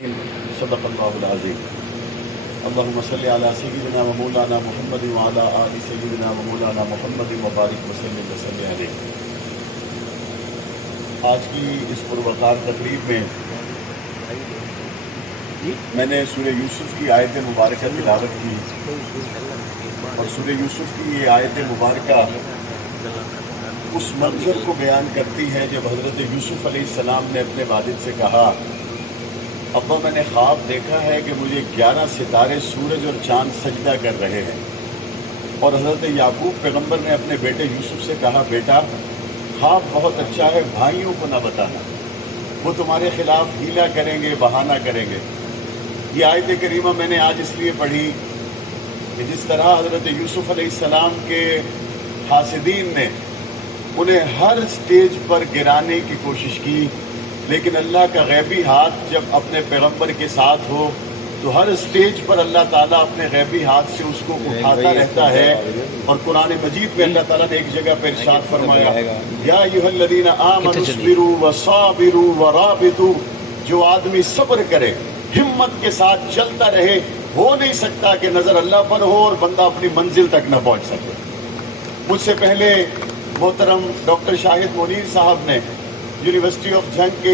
صدق اللہ العظیم اللہم صلی علی سیدنا و مولانا محمد وعلی آل سیدنا و مولانا محمد مبارک وسلم وسلم علیہ۔ آج کی اس پروقار تقریب میں نے سورہ یوسف کی آیت مبارکہ تلاوت کی، اور سورہ یوسف کی یہ آیت مبارکہ اس منظر کو بیان کرتی ہے جب حضرت یوسف علیہ السلام نے اپنے والد سے کہا، ابا میں نے خواب دیکھا ہے کہ مجھے 11 ستارے سورج اور چاند سجدہ کر رہے ہیں، اور حضرت یعقوب پیغمبر نے اپنے بیٹے یوسف سے کہا، بیٹا خواب بہت اچھا ہے، بھائیوں کو نہ بتانا، وہ تمہارے خلاف ہیلا کریں گے، بہانہ کریں گے۔ یہ آیت کریمہ میں نے آج اس لیے پڑھی کہ جس طرح حضرت یوسف علیہ السلام کے حاسدین نے انہیں ہر سٹیج پر گرانے کی کوشش کی، لیکن اللہ کا غیبی ہاتھ جب اپنے پیغمبر کے ساتھ ہو تو ہر سٹیج پر اللہ تعالیٰ اپنے غیبی ہاتھ سے اس کو اٹھاتا رہتا ہے۔ اور قرآن مجید میں اللہ تعالیٰ نے ایک جگہ پر ارشاد فرمایا، یا ایھا الذین آمنوا اصبروا وصابروا ورابطوا، جو آدمی صبر کرے، ہمت کے ساتھ چلتا رہے، ہو نہیں سکتا کہ نظر اللہ پر ہو اور بندہ اپنی منزل تک نہ پہنچ سکے۔ مجھ سے پہلے محترم ڈاکٹر شاہد منیر صاحب نے یونیورسٹی آف جنگ کے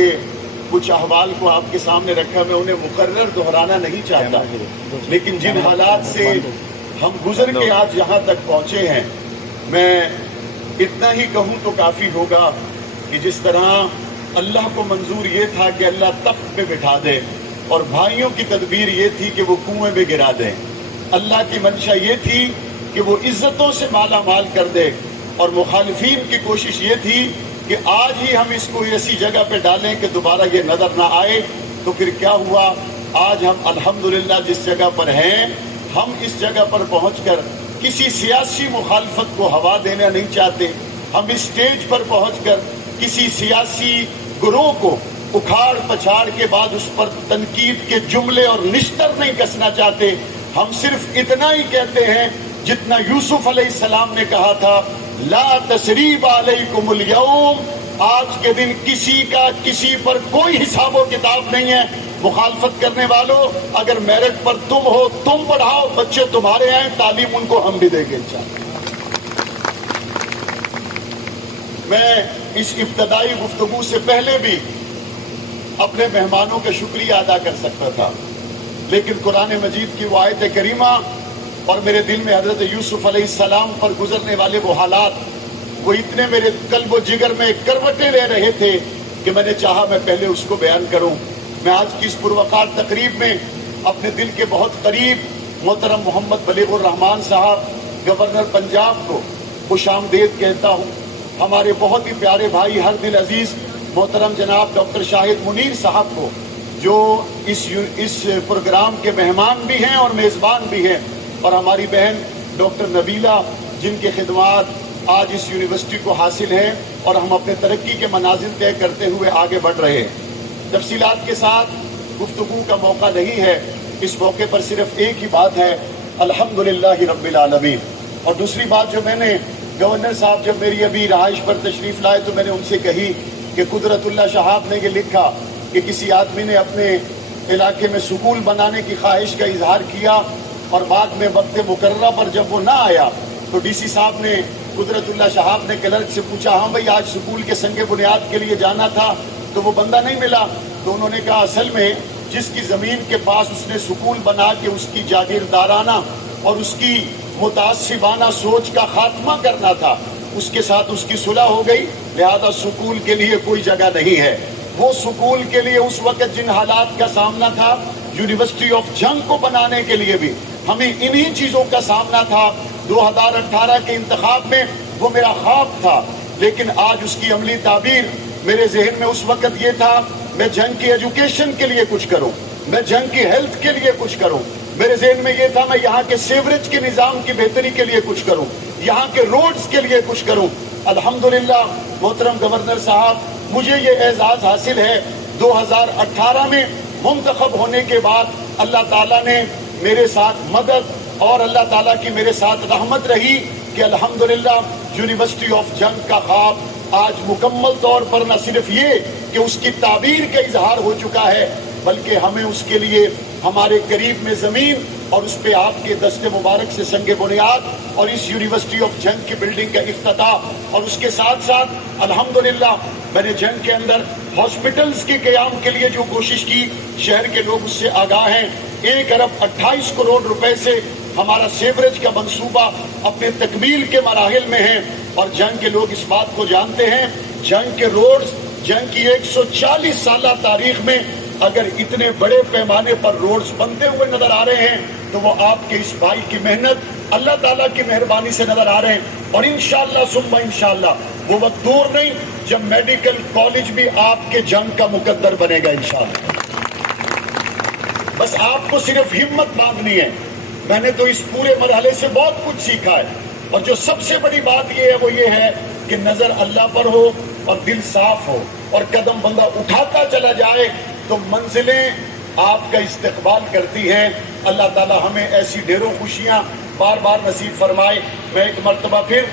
کچھ احوال کو آپ کے سامنے رکھا، میں انہیں مقرر دہرانا نہیں چاہتا، لیکن جن حالات سے ہم گزر کے آج یہاں تک پہنچے ہیں، میں اتنا ہی کہوں تو کافی ہوگا کہ جس طرح اللہ کو منظور یہ تھا کہ اللہ تخت پہ بٹھا دے، اور بھائیوں کی تدبیر یہ تھی کہ وہ کنویں میں گرا دیں، اللہ کی منشا یہ تھی کہ وہ عزتوں سے مالا مال کر دے، اور مخالفین کی کوشش یہ تھی کہ آج ہی ہم اس کو ایسی جگہ پہ ڈالیں کہ دوبارہ یہ نظر نہ آئے۔ تو پھر کیا ہوا؟ آج ہم الحمدللہ جس جگہ پر ہیں، ہم اس جگہ پر پہنچ کر کسی سیاسی مخالفت کو ہوا دینا نہیں چاہتے، ہم اس سٹیج پر پہنچ کر کسی سیاسی گروہ کو اکھاڑ پچھاڑ کے بعد اس پر تنقید کے جملے اور نشتر نہیں کسنا چاہتے، ہم صرف اتنا ہی کہتے ہیں جتنا یوسف علیہ السلام نے کہا تھا، لا تثریب علیکم اليوم، آج کے دن کسی کا کسی پر کوئی حساب و کتاب نہیں ہے۔ مخالفت کرنے والوں، اگر میرٹ پر تم ہو تم پڑھاؤ، بچے تمہارے ہیں، تعلیم ان کو ہم بھی دیں گے انشاءاللہ۔ میں اس ابتدائی گفتگو سے پہلے بھی اپنے مہمانوں کا شکریہ ادا کر سکتا تھا، لیکن قرآن مجید کی وہ آیت کریمہ اور میرے دل میں حضرت یوسف علیہ السلام پر گزرنے والے وہ حالات، وہ اتنے میرے قلب و جگر میں کروٹیں لے رہے تھے کہ میں نے چاہا میں پہلے اس کو بیان کروں۔ میں آج کی اس پروقار تقریب میں اپنے دل کے بہت قریب محترم محمد بلیغ الرحمان صاحب گورنر پنجاب کو خوش آمدید کہتا ہوں، ہمارے بہت ہی پیارے بھائی ہر دل عزیز محترم جناب ڈاکٹر شاہد منیر صاحب کو، جو اس پروگرام کے مہمان بھی ہیں اور میزبان بھی ہیں، اور ہماری بہن ڈاکٹر نبیلہ جن کے خدمات آج اس یونیورسٹی کو حاصل ہیں، اور ہم اپنے ترقی کے منازل طے کرتے ہوئے آگے بڑھ رہے ہیں۔ تفصیلات کے ساتھ گفتگو کا موقع نہیں ہے، اس موقع پر صرف ایک ہی بات ہے، الحمدللہ رب العالمین۔ اور دوسری بات جو میں نے گورنر صاحب جب میری ابھی رہائش پر تشریف لائے تو میں نے ان سے کہی کہ قدرت اللہ شہاب نے یہ لکھا کہ کسی آدمی نے اپنے علاقے میں سکول بنانے کی خواہش کا اظہار کیا، اور بعد میں وقت مقررہ پر جب وہ نہ آیا تو ڈی سی صاحب نے، قدرت اللہ شہاب نے کلرک سے پوچھا، ہاں بھائی آج سکول کے سنگ بنیاد کے لیے جانا تھا تو وہ بندہ نہیں ملا، تو انہوں نے کہا اصل میں جس کی زمین کے پاس اس نے سکول بنا کے اس کی جاگیردارانہ اور اس کی متعصبانہ سوچ کا خاتمہ کرنا تھا، اس کے ساتھ اس کی صلح ہو گئی، لہذا سکول کے لیے کوئی جگہ نہیں ہے۔ وہ سکول کے لیے اس وقت جن حالات کا سامنا تھا، یونیورسٹی آف جنگ کو بنانے کے لیے بھی ہمیں انہی چیزوں کا سامنا تھا۔ 2018 کے انتخاب میں وہ میرا خواب تھا، لیکن آج اس کی عملی تعبیر میرے ذہن میں اس وقت یہ تھا، میں جنگ کی ایجوکیشن کے لیے کچھ کروں، میں جنگ کی ہیلتھ کے لیے کچھ کروں، میرے ذہن میں یہ تھا میں یہاں کے سیوریج کے نظام کی بہتری کے لیے کچھ کروں، یہاں کے روڈز کے لیے کچھ کروں۔ الحمدللہ محترم گورنر صاحب، مجھے یہ اعزاز حاصل ہے، 2018 میں منتخب ہونے کے بعد اللہ تعالیٰ نے میرے ساتھ مدد اور اللہ تعالیٰ کی میرے ساتھ رحمت رہی کہ الحمدللہ یونیورسٹی آف جنگ کا خواب آج مکمل طور پر نہ صرف یہ کہ اس کی تعبیر کا اظہار ہو چکا ہے، بلکہ ہمیں اس کے لیے ہمارے قریب میں زمین اور اس پہ آپ کے دست مبارک سے سنگ بنیاد اور اس یونیورسٹی آف جنگ کی بلڈنگ کا افتتاح، اور اس کے ساتھ ساتھ الحمدللہ میں نے جنگ کے اندر ہاسپٹلز کے قیام کے لیے جو کوشش کی، شہر کے لوگ اس سے آگاہ ہیں۔ 1 ارب 28 کروڑ روپے سے ہمارا سیوریج کا منصوبہ اپنے تکمیل کے مراحل میں ہے، اور جنگ کے لوگ اس بات کو جانتے ہیں، جنگ کے روڈز، جنگ کی 140 سالہ تاریخ میں اگر اتنے بڑے پیمانے پر روڈز بنتے ہوئے نظر آ رہے ہیں تو وہ آپ کے اس بھائی کی محنت، اللہ تعالیٰ کی مہربانی سے نظر آ رہے ہیں، اور انشاءاللہ ثم انشاءاللہ وہ وقت دور نہیں جب میڈیکل کالج بھی آپ کے جنگ کا مقدر بنے گا انشاءاللہ۔ بس آپ کو صرف ہمت باندھنی ہے۔ میں نے تو اس پورے مرحلے سے بہت کچھ سیکھا ہے، اور جو سب سے بڑی بات یہ ہے وہ یہ ہے کہ نظر اللہ پر ہو اور دل صاف ہو اور قدم بندہ اٹھاتا چلا جائے تو منزلیں آپ کا استقبال کرتی ہیں۔ اللہ تعالی ہمیں ایسی ڈھیروں خوشیاں بار بار نصیب فرمائے۔ میں ایک مرتبہ پھر